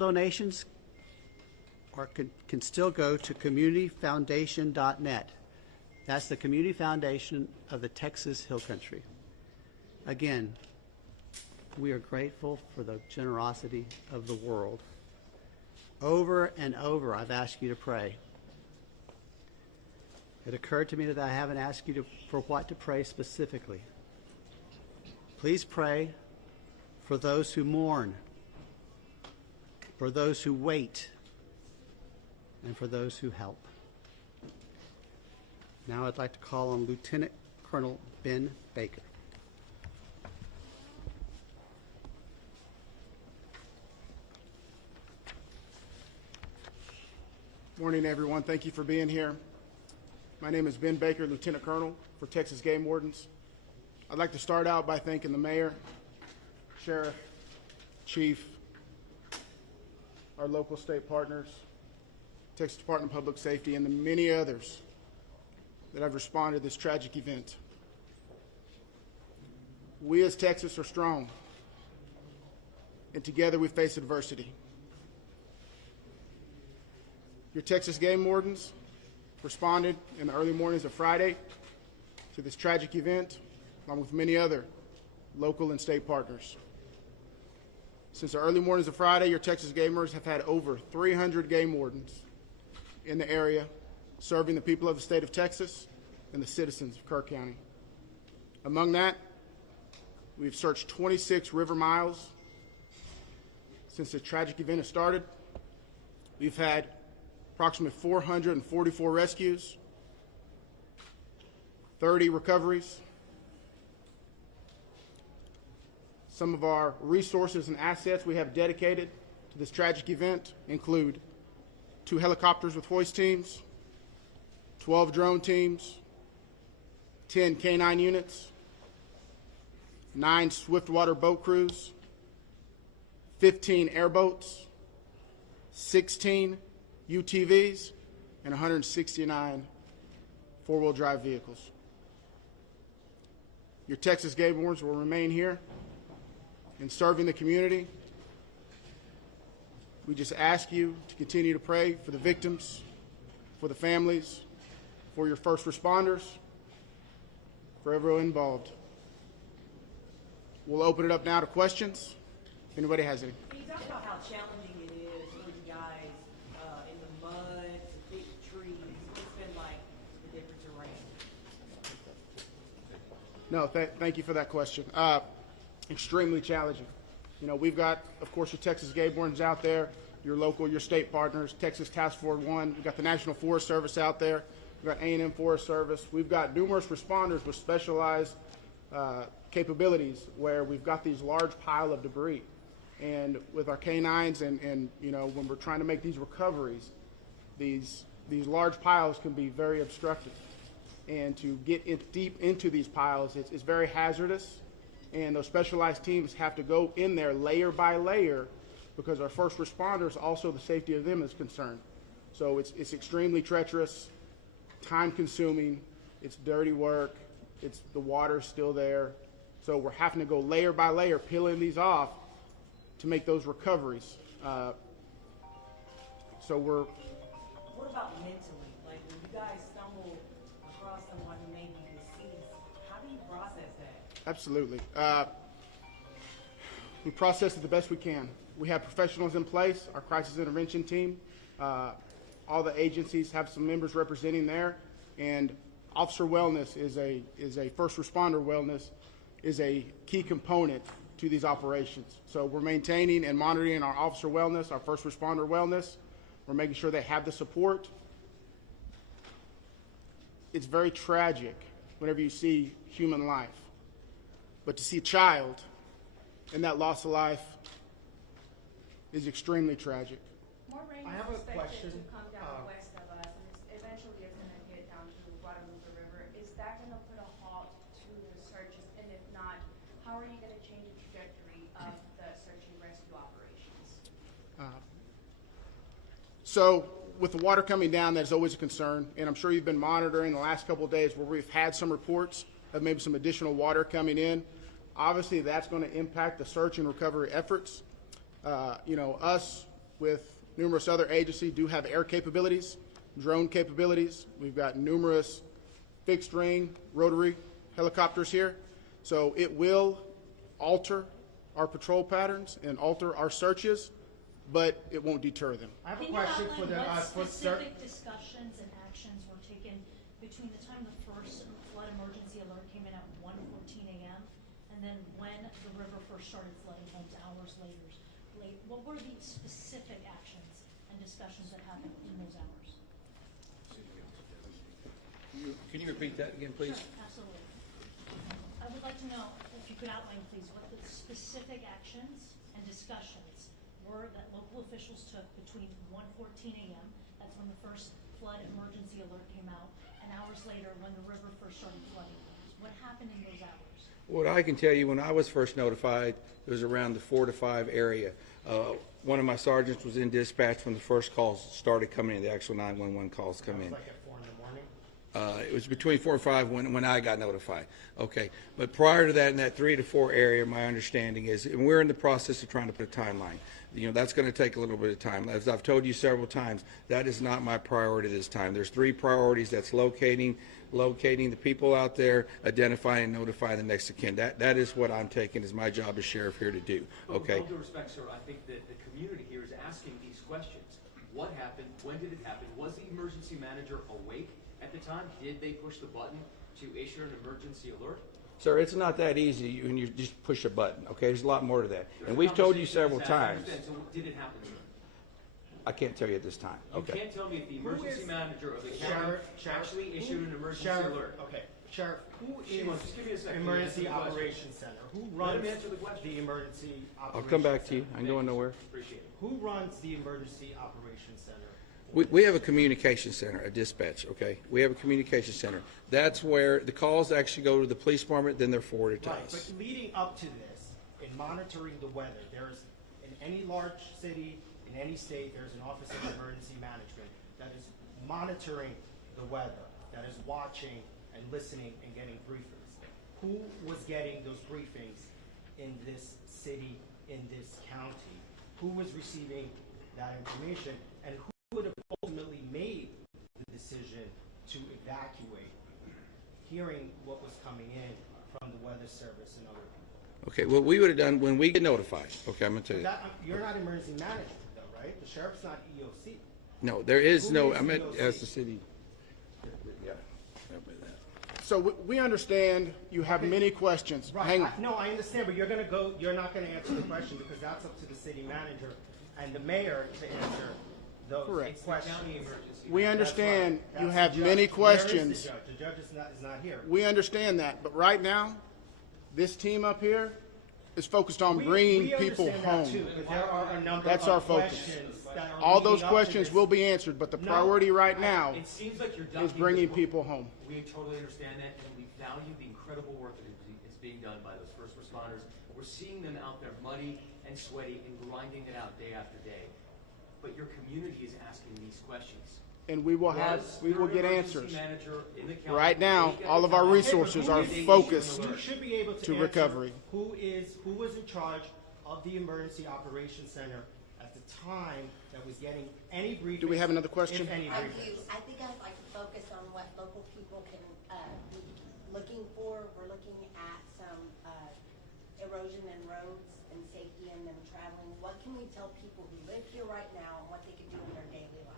Donations can still go to communityfoundation.net. That's the community foundation of the Texas Hill Country. Again, we are grateful for the generosity of the world. Over and over, I've asked you to pray. It occurred to me that I haven't asked you for what to pray specifically. Please pray for those who mourn, for those who wait, and for those who help. Now I'd like to call on Lieutenant Colonel Ben Baker. Morning, everyone. Thank you for being here. My name is Ben Baker, Lieutenant Colonel for Texas Game Wardens. I'd like to start out by thanking the Mayor, Sheriff, Chief, our local state partners, Texas Department of Public Safety, and the many others that have responded to this tragic event. We as Texas are strong, and together we face adversity. Your Texas Game Wardens responded in the early mornings of Friday to this tragic event, along with many other local and state partners. Since the early mornings of Friday, your Texas Gamers have had over 300 game wardens in the area serving the people of the state of Texas and the citizens of Kerr County. Among that, we've searched 26 river miles since the tragic event has started. We've had approximately 444 rescues, 30 recoveries. Some of our resources and assets we have dedicated to this tragic event include 2 helicopters with hoist teams, 12 drone teams, 10 K-9 units, 9 swiftwater boat crews, 15 airboats, 16 UTVs, and 169 four-wheel drive vehicles. Your Texas Game Wardens will remain here in serving the community. We just ask you to continue to pray for the victims, for the families, for your first responders, for everyone involved. We'll open it up now to questions. If anybody has any. Can you talk about how challenging it is for you guys in the mud, the big trees? What's been like the difference of rain? No, thank you for that question. Extremely challenging. You know, we've got, of course, your Texas Game Wardens out there, your local, your state partners, Texas Task Force 1. We've got the National Forest Service out there. We've got A&M Forest Service. We've got numerous responders with specialized capabilities where we've got these large pile of debris. And with our K-9s and you know, when we're trying to make these recoveries, these large piles can be very obstructive. And to get deep into these piles, it's very hazardous. And those specialized teams have to go in there layer by layer because our first responders, also the safety of them is concerned. So it's extremely treacherous, time-consuming, it's dirty work, the water's still there. So we're having to go layer by layer, peeling these off to make those recoveries. So we're... What about mentally? Like when you guys stumble across someone who may be deceased, how do you process that? Absolutely. We process it the best we can. We have professionals in place, our crisis intervention team. All the agencies have some members representing there, and officer wellness is a first responder wellness is a key component to these operations. So we're maintaining and monitoring our officer wellness, our first responder wellness. We're making sure they have the support. It's very tragic whenever you see human life. But to see a child in that loss of life is extremely tragic. More rain I is have a expected question. to come down west of us, and eventually it's going to get down to Guadalupe River. Is that going to put a halt to the searches? And if not, how are you going to change the trajectory of the search and rescue operations? So with the water coming down, that is always a concern, and I'm sure you've been monitoring the last couple of days where we've had some reports of maybe some additional water coming in. Obviously, that's going to impact the search and recovery efforts. You know, us with numerous other agencies, do have air capabilities, drone capabilities. We've got numerous fixed wing, rotary helicopters here. So it will alter our patrol patterns and alter our searches, but it won't deter them. I have a Can you question for outline the, what for specific discussions and actions were taken between the time the first flood emergency alert came in at 1:14 a.m. and then when the river first started flooding homes hours later? What were the specific actions and discussions that happened in those hours? Can you repeat that again, please? Sure, absolutely. I would like to know if you could outline, please, what the specific actions and discussions were that local officials took between 1:14 a.m., that's when the first flood emergency alert came out, and hours later when the river first started flooding. What happened in those hours? What I can tell you, when I was first notified, it was around the 4 to 5 area. One of my sergeants was in dispatch when the first calls started coming in, the actual 911 calls come in. like at 4 in the morning? It was between 4 and 5 when I got notified. Okay, but prior to that, in that 3 to 4 area, my understanding is, and we're in the process of trying to put a timeline. You know, that's going to take a little bit of time. As I've told you several times, that is not my priority this time. There's 3 priorities. That's locating the people out there, identifying and notifying the next of kin. That is what I'm taking as my job as sheriff here to do. Okay. With all due respect, sir, I think that the community here is asking these questions. What happened? When did it happen? Was the emergency manager awake at the time? Did they push the button to issue an emergency alert? Sir, it's not that easy when you just push a button, okay? There's a lot more to that. And we've told you several times. So did it happen, sir? I can't tell you at this time, You okay? can't tell me if the emergency manager of the county Sheriff, actually issued an emergency Sheriff, alert. okay, Sheriff, who Shimon, is just give me a second. Emergency Answer the question. Operations Center? Who Let runs him answer the question. the Emergency Operations I'll come back to you. Center? I ain't going nowhere. Appreciate it. Who runs the Emergency Operations Center? We have a communication center, a dispatch, okay? We have a communication center. That's where the calls actually go to the police department, then they're forwarded to Right, us. but leading up to this, in monitoring the weather, there's, in any large city, in any state, there's an Office of Emergency Management that is monitoring the weather, that is watching and listening and getting briefings. Who was getting those briefings in this city, in this county? Who was receiving that information? And who would have ultimately made the decision to evacuate, hearing what was coming in from the Weather Service and other people? Okay, what we would have done when we get notified, okay, I'm gonna tell you. You're not emergency management though, right? The sheriff's not EOC. No, there is Who no, is I meant EOC? as the city. Yeah. So we understand you have many questions. Hang on. No, I understand, but you're not gonna answer the question because that's up to the city manager and the mayor to answer those Correct. questions. We understand That's you the have judge. many Where is questions. the judge? The judge is not here. We understand that, but right now, this team up here is focused on bringing We people understand that home. too, but there are a number That's of our focus. questions that are All those leading up to questions this. will be answered, but the No, priority right now It seems like you're is ducking bringing the- people home. We totally understand that, and we value the incredible work that is being done by those first responders. We're seeing them out there muddy and sweaty and grinding it out day after day. But your community is asking these questions. And we will get answers. Right now, Right all of our resources are focused You should be able to to answer recovery. who was in charge of the Emergency Operations Center at the time that was getting any briefings. Do we have another question? If any I briefings. do. I think I'd like to focus on what local people can be looking for. We're looking at some erosion in roads and safety in them traveling. What can we tell people who live here right now and what they can do in their daily life?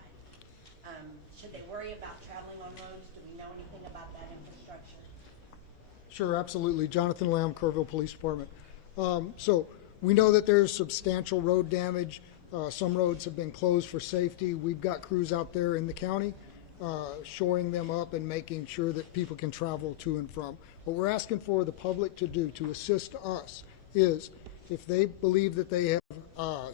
Should they worry about traveling on roads? Do we know anything about that infrastructure? Sure, absolutely. Jonathan Lamb, Kerrville Police Department. So we know that there's substantial road damage. Some roads have been closed for safety. We've got crews out there in the county shoring them up and making sure that people can travel to and from. What we're asking for the public to do to assist us is if they believe that they have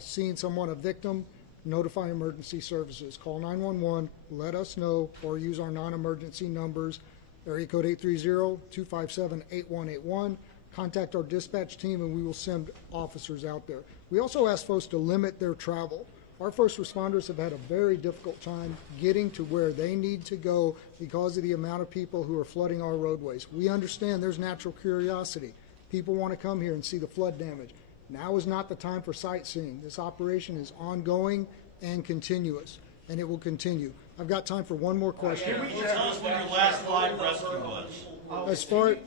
seen someone, a victim, notify emergency services. Call 911, let us know, or use our non-emergency numbers, area code 830-257-8181. Contact our dispatch team and we will send officers out there. We also ask folks to limit their travel. Our first responders have had a very difficult time getting to where they need to go because of the amount of people who are flooding our roadways. We understand there's natural curiosity. People want to come here and see the flood damage. Now is not the time for sightseeing. This operation is ongoing and continuous, and it will continue. I've got time for one more question. Tell us when your last live rescue was. As far,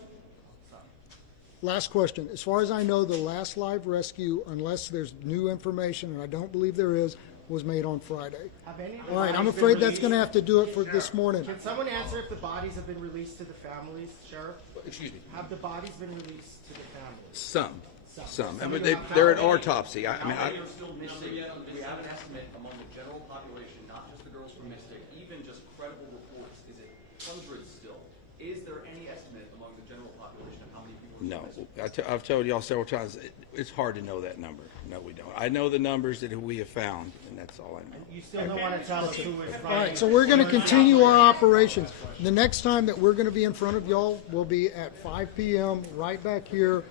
last question. As far as I know, the last live rescue, unless there's new information, and I don't believe there is, was made on Friday. Have any of the All right, I'm bodies afraid been that's going to released? have to do it for this morning. Can someone answer if the bodies have been released to the families, Sheriff? Excuse me. Have the bodies been released to the families? Some. Some. I mean, they're an autopsy. I mean, How many are still missing? We have an estimate among the general population, not just the girls from Mystic, even just credible reports. Is it hundreds still? Is there any estimate among the general population of how many people are still missing? I've told y'all several times, it's hard to know that number. No, we don't. I know the numbers that we have found, and that's all I know. You still don't want to tell us who is All right, so we're going to continue our operations. The next time that we're going to be in front of y'all will be at 5 p.m. right back here.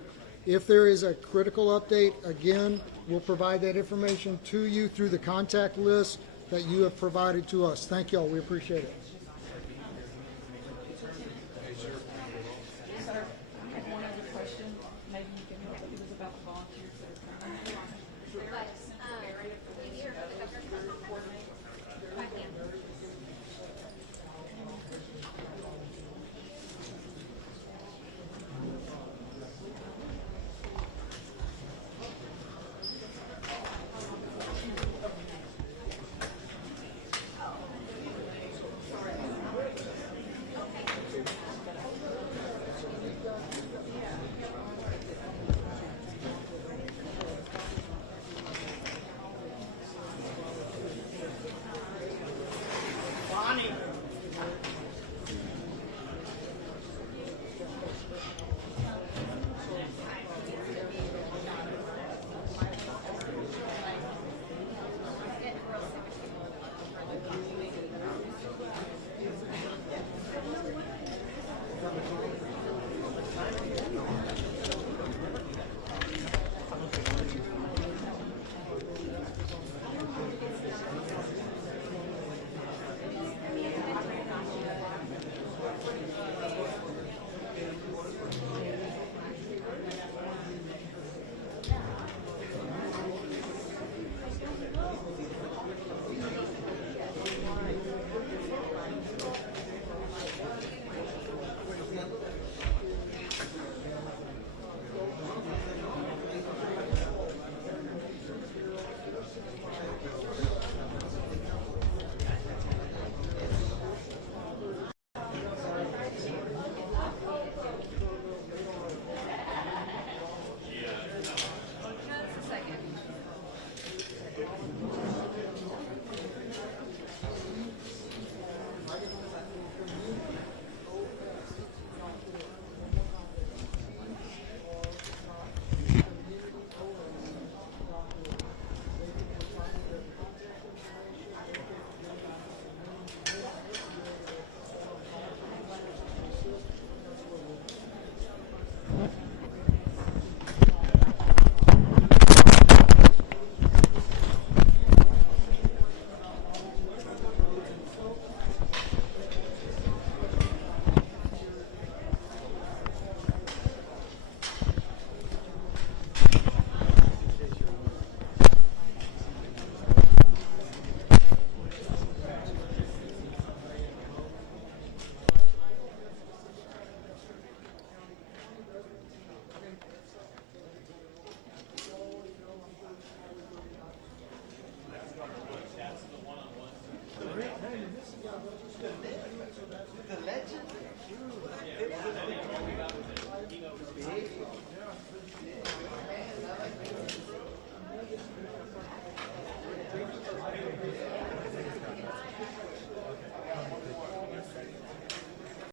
If there is a critical update, again, we'll provide that information to you through the contact list that you have provided to us. Thank y'all. We appreciate it.